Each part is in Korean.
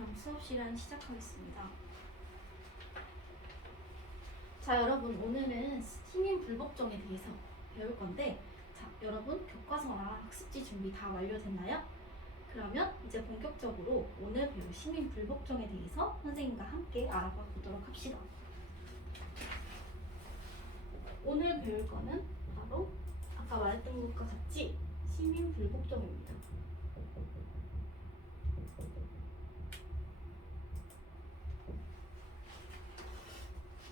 그럼 수업 시간 시작하겠습니다. 자, 여러분 오늘은 시민 불복종에 대해서 배울 건데, 자, 여러분 교과서랑 학습지 준비 다 완료됐나요? 그러면 이제 본격적으로 오늘 배울 시민 불복종에 대해서 선생님과 함께 알아봐 보도록 합시다. 오늘 배울 거는 바로 아까 말했던 것과 같이 시민 불복종입니다.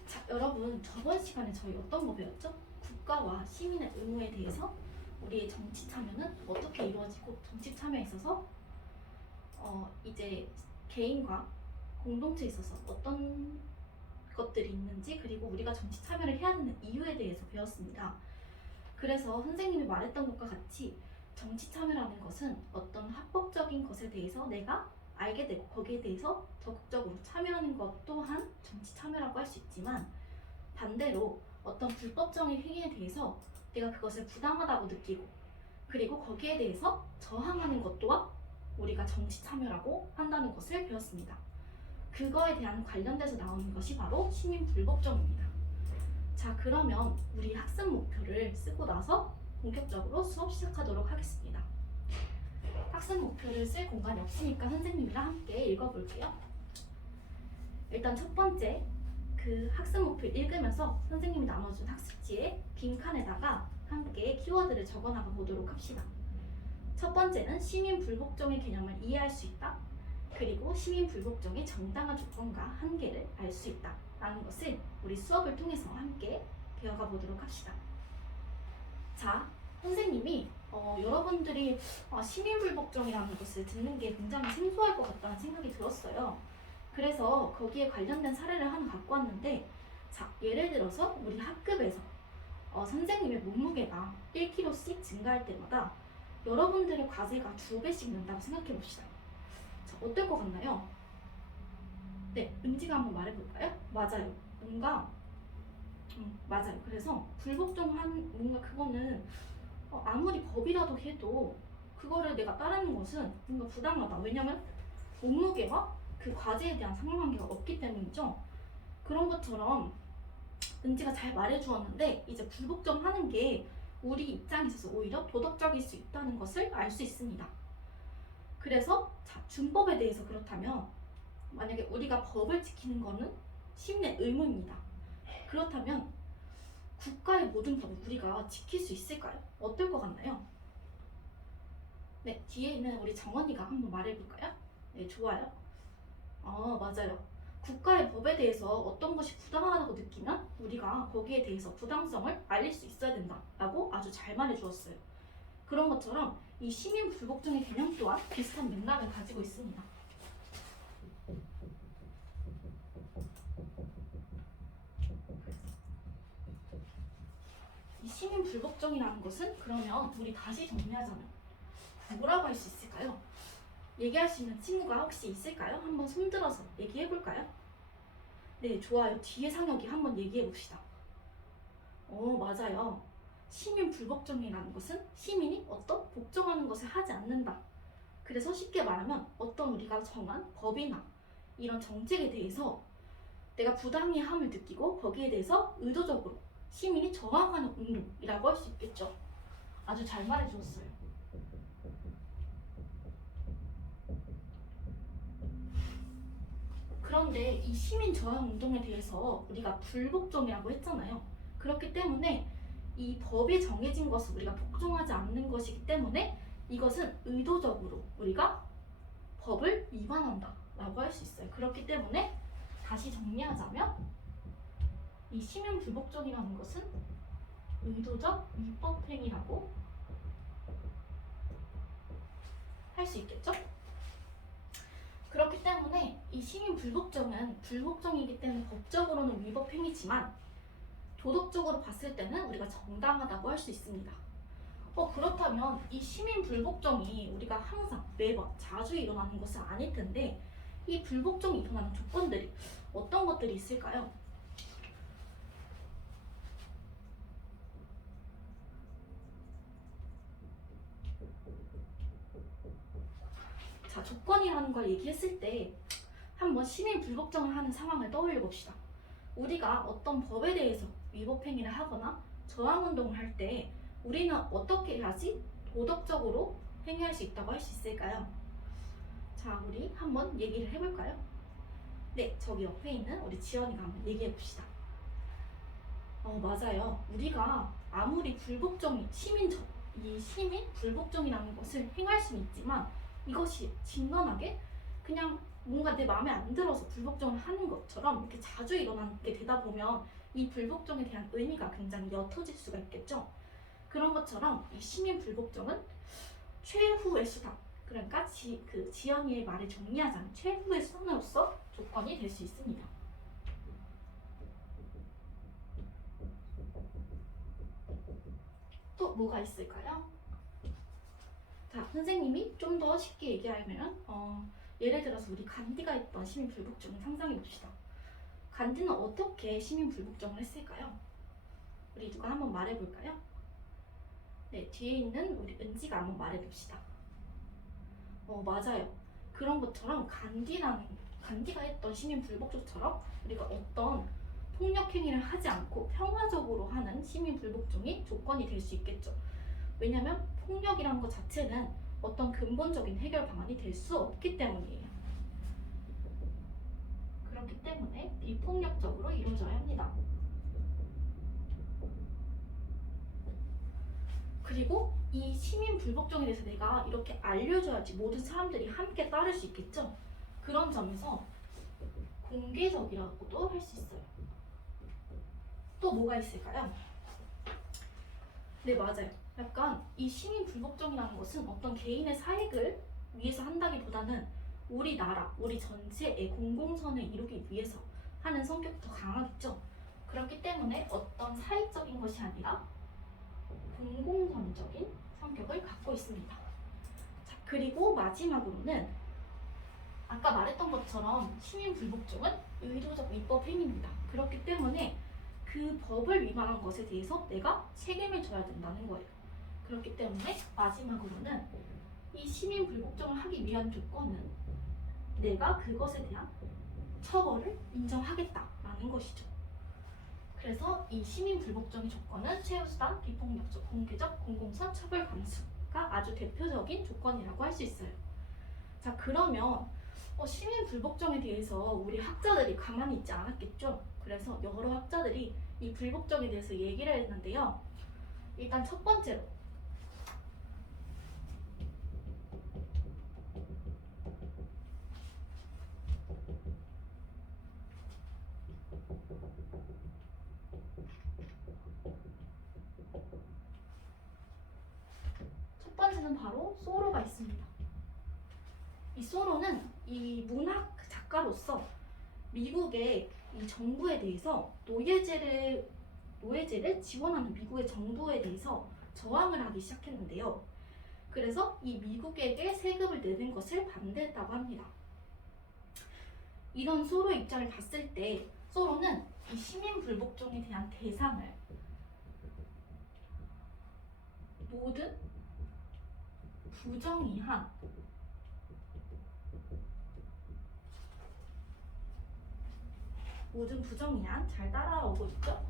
자, 여러분 저번 시간에 저희 어떤 거 배웠죠? 국가와 시민의 의무에 대해서 우리의 정치 참여는 어떻게 이루어지고 정치 참여에 있어서 이제 개인과 공동체에 있어서 어떤 것들이 있는지, 그리고 우리가 정치 참여를 해야 되는 이유에 대해서 배웠습니다. 그래서 선생님이 말했던 것과 같이 정치 참여라는 것은 어떤 합법적인 것에 대해서 내가 알게 되고 거기에 대해서 적극적으로 참여하는 것 또한 정치 참여라고 할 수 있지만, 반대로 어떤 불법적인 행위에 대해서 내가 그것을 부당하다고 느끼고 그리고 거기에 대해서 저항하는 것 또한 우리가 정치 참여라고 한다는 것을 배웠습니다. 그거에 대한 관련돼서 나오는 것이 바로 시민 불복종입니다. 자, 그러면 우리 학습 목표를 쓰고 나서 본격적으로 수업 시작하도록 하겠습니다. 학습 목표를 쓸 공간이 없으니까 선생님이랑 함께 읽어볼게요. 일단 첫 번째, 그 학습 목표 읽으면서 선생님이 나눠준 학습지에 빈칸에다가 함께 키워드를 적어나가 보도록 합시다. 첫 번째는 시민 불복종의 개념을 이해할 수 있다. 그리고 시민 불복종의 정당한 조건과 한계를 알 수 있다 라는 것을 우리 수업을 통해서 함께 배워가 보도록 합시다. 자, 선생님이 여러분들이 시민 불복종이라는 것을 듣는 게 굉장히 생소할 것 같다는 생각이 들었어요. 그래서 거기에 관련된 사례를 하나 갖고 왔는데, 자, 예를 들어서 우리 학급에서 선생님의 몸무게가 1kg씩 증가할 때마다 여러분들의 과제가 2배씩 는다고 생각해 봅시다. 자, 어떨 것 같나요? 네, 은지가 한번 말해볼까요? 맞아요. 뭔가 맞아요. 그래서 불복종한 뭔가 그거는 아무리 법이라도 해도 그거를 내가 따르는 것은 뭔가 부당하다. 왜냐면 몸무게와 그 과제에 대한 상관관계가 없기 때문이죠. 그런 것처럼 은지가 잘 말해주었는데, 이제 불복종하는 게 우리 입장에 있어서 오히려 도덕적일 수 있다는 것을 알 수 있습니다. 그래서 자, 준법에 대해서 그렇다면 만약에 우리가 법을 지키는 거는 시민의 의무입니다. 그렇다면 국가의 모든 법을 우리가 지킬 수 있을까요? 어떨 것 같나요? 네, 뒤에 있는 우리 정원이가 한번 말해볼까요? 네, 좋아요. 맞아요. 국가의 법에 대해서 어떤 것이 부당하다고 느끼면 우리가 거기에 대해서 부당성을 알릴 수 있어야 된다라고 아주 잘 말해주었어요. 그런 것처럼 이 시민 불복종의 개념 또한 비슷한 맥락을 가지고 있습니다. 이 시민 불복종이라는 것은 그러면 우리 다시 정리하자면 뭐라고 할 수 있을까요? 얘기할 수 있는 친구가 혹시 있을까요? 한번 손들어서 얘기해볼까요? 네, 좋아요. 뒤에 상혁이 한번 얘기해봅시다. 맞아요. 시민 불복종이라는 것은 시민이 어떤 복종하는 것을 하지 않는다. 그래서 쉽게 말하면 어떤 우리가 정한 법이나 이런 정책에 대해서 내가 부당해함을 느끼고 거기에 대해서 의도적으로 시민이 저항하는 운동이라고 할 수 있겠죠. 아주 잘 말해주었어요. 그런데 이 시민 저항 운동에 대해서 우리가 불복종이라고 했잖아요. 그렇기 때문에 이 법이 정해진 것을 우리가 복종하지 않는 것이기 때문에 이것은 의도적으로 우리가 법을 위반한다 라고 할 수 있어요. 그렇기 때문에 다시 정리하자면 이 시민 불복종이라는 것은 의도적 위법행위라고 할 수 있겠죠? 그렇기 때문에 이 시민 불복종은 불복종이기 때문에 법적으로는 위법행위지만 도덕적으로 봤을 때는 우리가 정당하다고 할 수 있습니다. 그렇다면 이 시민 불복종이 우리가 항상 매번 자주 일어나는 것은 아닐 텐데, 이 불복종이 일어나는 조건들이 어떤 것들이 있을까요? 자, 조건이라는 걸 얘기했을 때 한번 시민 불복종을 하는 상황을 떠올려 봅시다. 우리가 어떤 법에 대해서 위법행위를 하거나 저항운동을 할 때 우리는 어떻게 해야지 도덕적으로 행위할 수 있다고 할 수 있을까요? 자, 우리 한번 얘기를 해볼까요? 네, 저기 옆에 있는 우리 지연이가 한번 얘기해 봅시다. 맞아요. 우리가 아무리 이 시민 불복종이라는 것을 행할 수는 있지만 이것이 진건하게 그냥 뭔가 내 마음에 안 들어서 불복종을 하는 것처럼 이렇게 자주 일어나게 되다 보면 이 불복종에 대한 의미가 굉장히 옅어질 수가 있겠죠. 그런 것처럼 이 시민 불복종은 최후의 수단, 그러니까 지연이의 말을 정리하자면 최후의 수단으로서 조건이 될 수 있습니다. 또 뭐가 있을까요? 자, 선생님이 좀 더 쉽게 얘기하면 예를 들어서 우리 간디가 했던 시민 불복종을 상상해 봅시다. 간디는 어떻게 시민 불복종을 했을까요? 우리 누가 한번 말해 볼까요? 네, 뒤에 있는 우리 은지가 한번 말해 봅시다. 맞아요. 그런 것처럼 간디가 했던 시민 불복종처럼 우리가 어떤 폭력 행위를 하지 않고 평화적으로 하는 시민 불복종이 조건이 될 수 있겠죠. 왜냐하면 폭력이라는 것 자체는 어떤 근본적인 해결 방안이 될 수 없기 때문이에요. 그렇기 때문에 비폭력적으로 이루어져야 합니다. 그리고 이 시민 불복종에 대해서 내가 이렇게 알려줘야지 모든 사람들이 함께 따를 수 있겠죠. 그런 점에서 공개적이라고도 할 수 있어요. 또 뭐가 있을까요? 네, 맞아요. 약간 이 시민 불복종이라는 것은 어떤 개인의 사익을 위해서 한다기보다는 우리나라, 우리 전체의 공공선을 이루기 위해서 하는 성격이 더 강하겠죠. 그렇기 때문에 어떤 사익적인 것이 아니라 공공선적인 성격을 갖고 있습니다. 자, 그리고 마지막으로는 아까 말했던 것처럼 시민 불복종은 의도적 위법 행위입니다. 그렇기 때문에 그 법을 위반한 것에 대해서 내가 책임을 져야 된다는 거예요. 그렇기 때문에 마지막으로는 이 시민 불복종을 하기 위한 조건은 내가 그것에 대한 처벌을 인정하겠다라는 것이죠. 그래서 이 시민 불복종의 조건은 최우수단, 비폭력적, 공개적, 공공선, 처벌 감수가 아주 대표적인 조건이라고 할 수 있어요. 자, 그러면 시민 불복종에 대해서 우리 학자들이 가만히 있지 않았겠죠? 그래서 여러 학자들이 이 불복종에 대해서 얘기를 했는데요. 일단 첫 번째로 첫 번째는 바로 소로가 있습니다. 이 소로는 이 문학 작가로서 미국의 이 정부에 대해서 노예제를 지원하는 미국의 정부에 대해서 저항을 하기 시작했는데요. 그래서 이 미국에게 세금을 내는 것을 반대했다고 합니다. 이런 소로의 입장을 봤을 때 소로는 이 시민 불복종에 대한 대상을 모든 부정의한 잘 따라오고 있죠?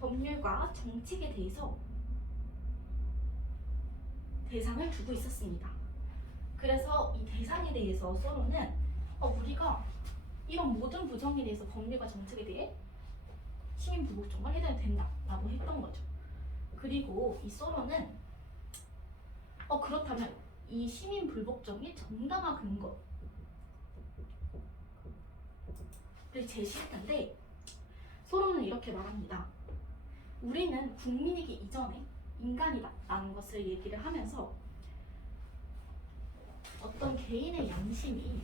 법률과 정책에 대해서 대상을 두고 있었습니다. 그래서 이 대상에 대해서 소로는 우리가 이런 모든 부정에 대해서 법률과 정책에 대해 시민 불복종을 해야 된다라고 했던 거죠. 그리고 이 소로는 그렇다면 이 시민 불복종이 정당화 근거를 제시했는데 소로는 이렇게 말합니다. 우리는 국민이기 이전에 인간이다 라는 것을 얘기를 하면서 어떤 개인의 양심이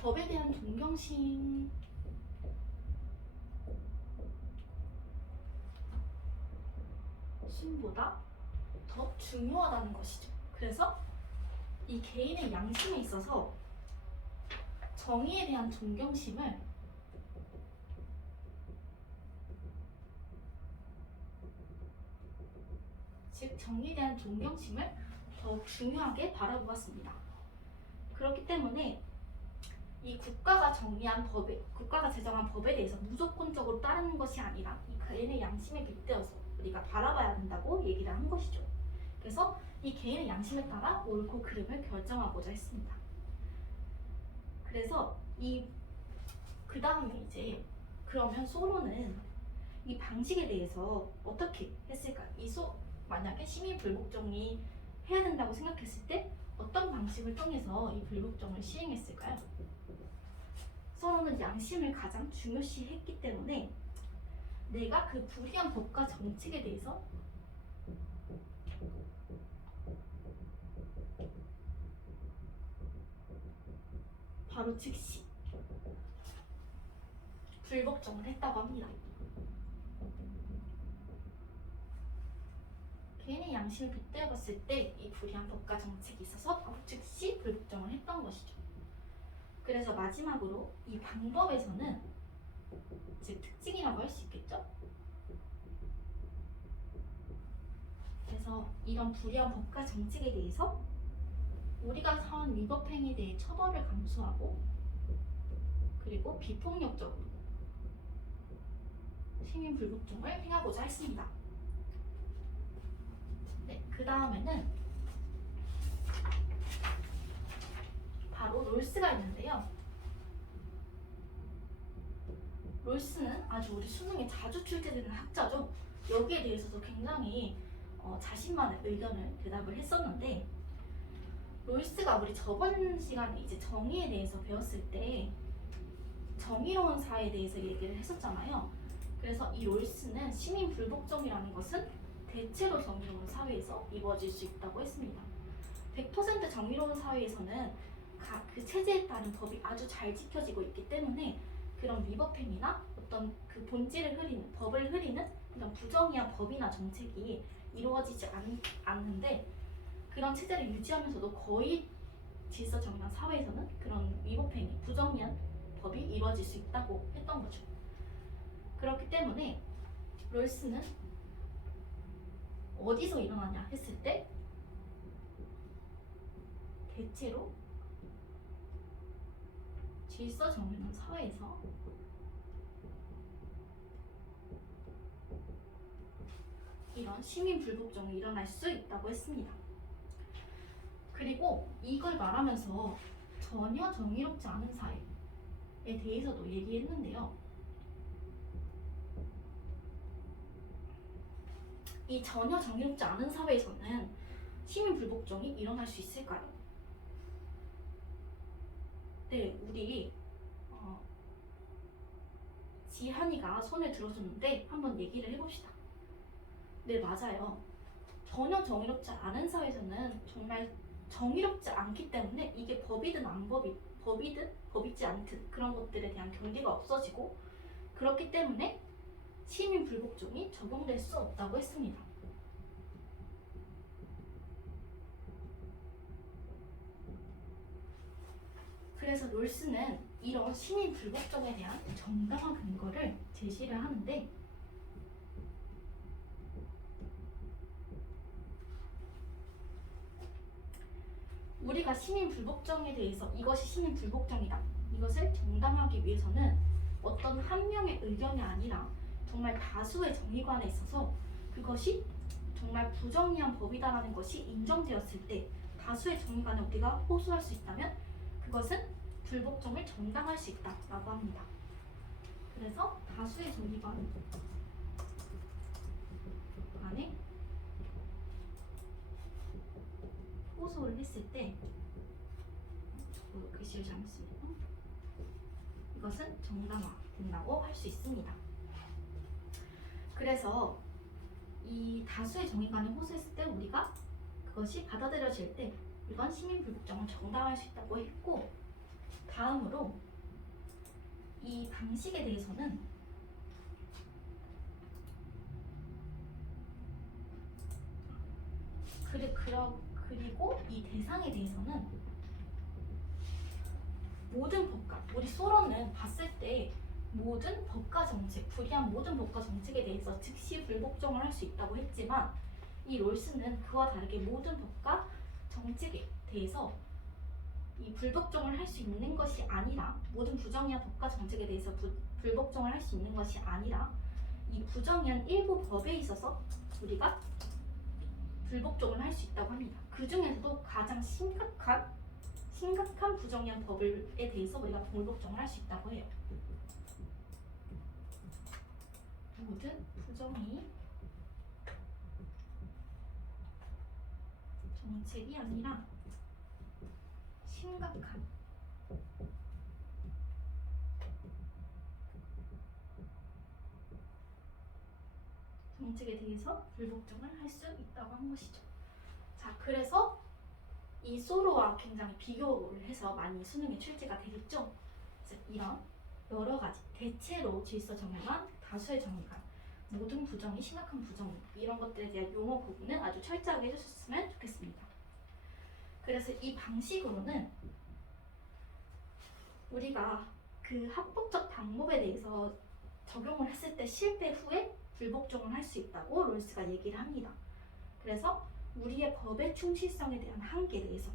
법에 대한 존경심보다 더 중요하다는 것이죠. 그래서 이 개인의 양심에 있어서 정의에 대한 존경심을 즉 정의에 대한 존경심을 더욱 중요하게 바라보았습니다. 그렇기 때문에 이 국가가 제정한 법에 대해서 무조건적으로 따르는 것이 아니라 이 개인의 양심에 빗대어서 우리가 바라봐야 된다고 얘기를 한 것이죠. 그래서 이 개인의 양심에 따라 옳고 그름을 결정하고자 했습니다. 그래서 그 다음에 이제 그러면 소로는 이 방식에 대해서 어떻게 했을까? 만약에 시민 불복종이 해야 된다고 생각했을 때 어떤 방식을 통해서 이 불복종을 시행했을까요? 서로는 양심을 가장 중요시했기 때문에 내가 그 불이한 법과 정책에 대해서 바로 즉시 불복종을 했다고 합니다. 개인의 양심을 빗대어 봤을 때 이 불이한 법과 정책이 있어서 바로 즉시 불복종을 했던 것이죠. 그래서 마지막으로 이 방법에서는 즉 특징이라고 할 수 있겠죠. 그래서 이런 불이한 법과 정책에 대해서 우리가 사온 위법행위에 대해 처벌을 감수하고 그리고 비폭력적으로 시민 불복종을 행하고자 했습니다. 네, 그 다음에는 바로 롤스가 있는데요. 롤스는 아주 우리 수능에 자주 출제되는 학자죠. 여기에 대해서도 굉장히 자신만의 의견을 대답을 했었는데, 롤스가 우리 저번 시간에 이제 정의에 대해서 배웠을 때 정의로운 사회에 대해서 얘기를 했었잖아요. 그래서 이 롤스는 시민 불복종이라는 것은 대체로 정의로운 사회에서 이루어질 수 있다고 했습니다. 100% 정의로운 사회에서는 그 체제에 따른 법이 아주 잘 지켜지고 있기 때문에 그런 위법행위나 어떤 그 본질을 흐리는, 법을 흐리는 이런 부정의한 법이나 정책이 이루어지지 않는데, 그런 체제를 유지하면서도 거의 질서 정의한 사회에서는 그런 위법행위, 부정의한 법이 이루어질 수 있다고 했던 거죠. 그렇기 때문에 롤스는 어디서 일어나냐 했을 때 대체로 질서 정의한 사회에서 이런 시민 불복종이 일어날 수 있다고 했습니다. 그리고 이걸 말하면서 전혀 정의롭지 않은 사회에 대해서도 얘기했는데요. 이 전혀 정의롭지 않은 사회에서는 시민 불복종이 일어날 수 있을까요? 네, 우리 지한이가 손을 들어줬는데 한번 얘기를 해봅시다. 네, 맞아요. 전혀 정의롭지 않은 사회에서는 정말 정의롭지 않기 때문에 이게 법이든 법이지 않든 그런 것들에 대한 경계가 없어지고, 그렇기 때문에 시민 불복종이 적용될 수 없다고 했습니다. 그래서 롤스는 이런 시민 불복종에 대한 정당한 근거를 제시를 하는데, 우리가 시민 불복종에 대해서 이것이 시민 불복종이다, 이것을 정당하기 위해서는 어떤 한 명의 의견이 아니라 정말 다수의 정의관에 있어서 그것이 정말 부정의한 법이다라는 것이 인정되었을 때, 다수의 정의관에 우리가 호소할 수 있다면 그것은 불복종을 정당할 수 있다라고 합니다. 그래서 다수의 정의관 안에 호소를 했을 때, 글씨를 잘못 쓰네요. 이것은 정당화된다고 할 수 있습니다. 그래서 이 다수의 정의관에 호소했을 때 우리가 그것이 받아들여질 때 이건 시민 불복종을 정당화할 수 있다고 했고, 다음으로 이 방식에 대해서는 그리고 이 대상에 대해서는 모든 법과, 우리 소론은 봤을 때 모든 법과 정책, 불이한 모든 법과 정책에 대해서 즉시 불복종을 할 수 있다고 했지만, 이 롤스는 그와 다르게 모든 법과 정책에 대해서 이 불복종을 할 수 있는 것이 아니라, 모든 부정의한 법과 정책에 대해서 불복종을 할 수 있는 것이 아니라 이 부정의한 일부 법에 있어서 우리가 불복종을 할 수 있다고 합니다. 그 중에서도 가장 심각한 부정의한 법에 대해서 우리가 불복종을 할 수 있다고 해요. 모든 부정의 정책이 아니라 심각한 정책에 대해서 불복종을 할 수 있다고 한 것이죠. 자, 그래서 이 소로와 굉장히 비교를 해서 많이 수능에 출제가 되겠죠. 이런 여러 가지 대체로 질서 정의관, 다수의 정의관, 모든 부정의, 심각한 부정의, 이런 것들에 대한 용어 구분은 아주 철저하게 해주셨으면 좋겠습니다. 그래서 이 방식으로는 우리가 그 합법적 방법에 대해서 적용을 했을 때 실패 후에 불복종을 할 수 있다고 롤스가 얘기를 합니다. 그래서 우리의 법의 충실성에 대한 한계에 대해서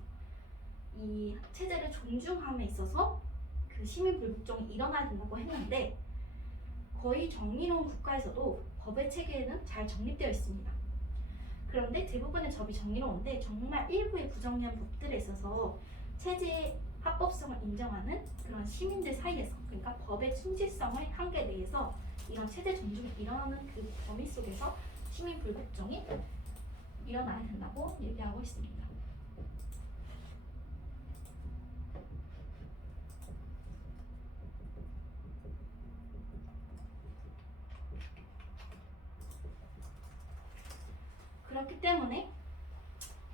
이 체제를 존중함에 있어서 그 시민 불복종이 일어나야 된다고 했는데, 거의 정의로운 국가에서도 법의 체계는 잘 정립되어 있습니다. 그런데 대부분의 법이 정의로운데 정말 일부의 부정의한 법들에 있어서 체제의 합법성을 인정하는 그런 시민들 사이에서, 그러니까 법의 충실성의 한계에 대해서 이런 체제 존중이 일어나는 그 범위 속에서 시민 불복종이 일어나야 된다고 얘기하고 있습니다. 그렇기 때문에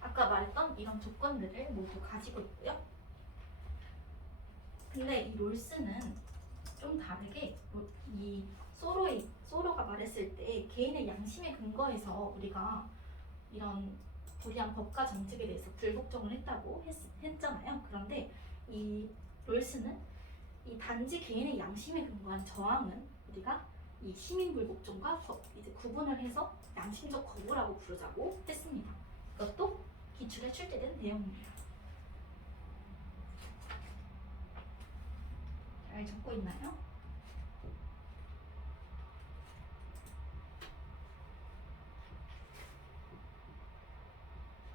아까 말했던 이런 조건들을 모두 가지고 있고요. 근데 이 롤스는 좀 다르게 이 소로가 말했을 때 개인의 양심에 근거해서 우리가 이런 불이한 법과 정책에 대해서 불복종을 했다고 했잖아요. 그런데 이 롤스는 이 단지 개인의 양심에 근거한 저항은 우리가 이 시민 불복종과 이제 구분을 해서 양심적 거부라고 부르자고 했습니다. 이것도 기출에 출제된 내용입니다. 잘 적고 있나요?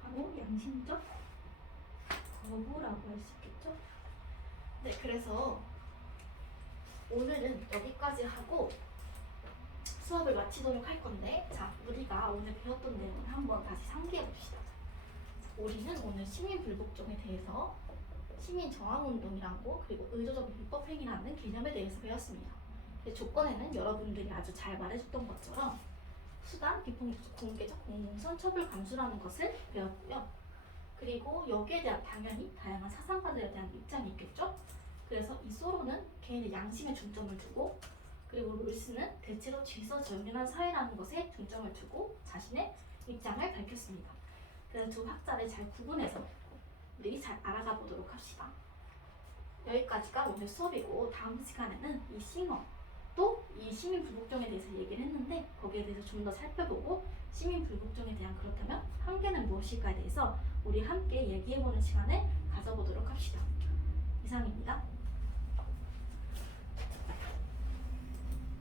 바로 양심적 거부라고 할 수 있겠죠? 네, 그래서 오늘은 여기까지 하고 수업을 마치도록 할 건데, 자, 우리가 오늘 배웠던 내용을 한번 다시 상기해 봅시다. 우리는 오늘 시민 불복종에 대해서 시민 저항운동이라고, 그리고 의도적 불법행위라는 개념에 대해서 배웠습니다. 조건에는 여러분들이 아주 잘 말해줬던 것처럼 수단, 비폭력적, 공개적, 공공선, 처벌 감수라는 것을 배웠고요. 그리고 여기에 대한 당연히 다양한 사상가들에 대한 입장이 있겠죠. 그래서 이 소로는 개인의 양심에 중점을 두고, 그리고 롤스는 대체로 질서 정연한 사회라는 것에 중점을 두고 자신의 입장을 밝혔습니다. 그래서 두 학자를 잘 구분해서 우리 잘 알아가 보도록 합시다. 여기까지가 오늘 수업이고, 다음 시간에는 이 싱어 또 이 시민 불복종에 대해서 얘기를 했는데, 거기에 대해서 좀 더 살펴보고 시민 불복종에 대한 그렇다면 한계는 무엇일까에 대해서 우리 함께 얘기해보는 시간을 가져보도록 합시다. 이상입니다.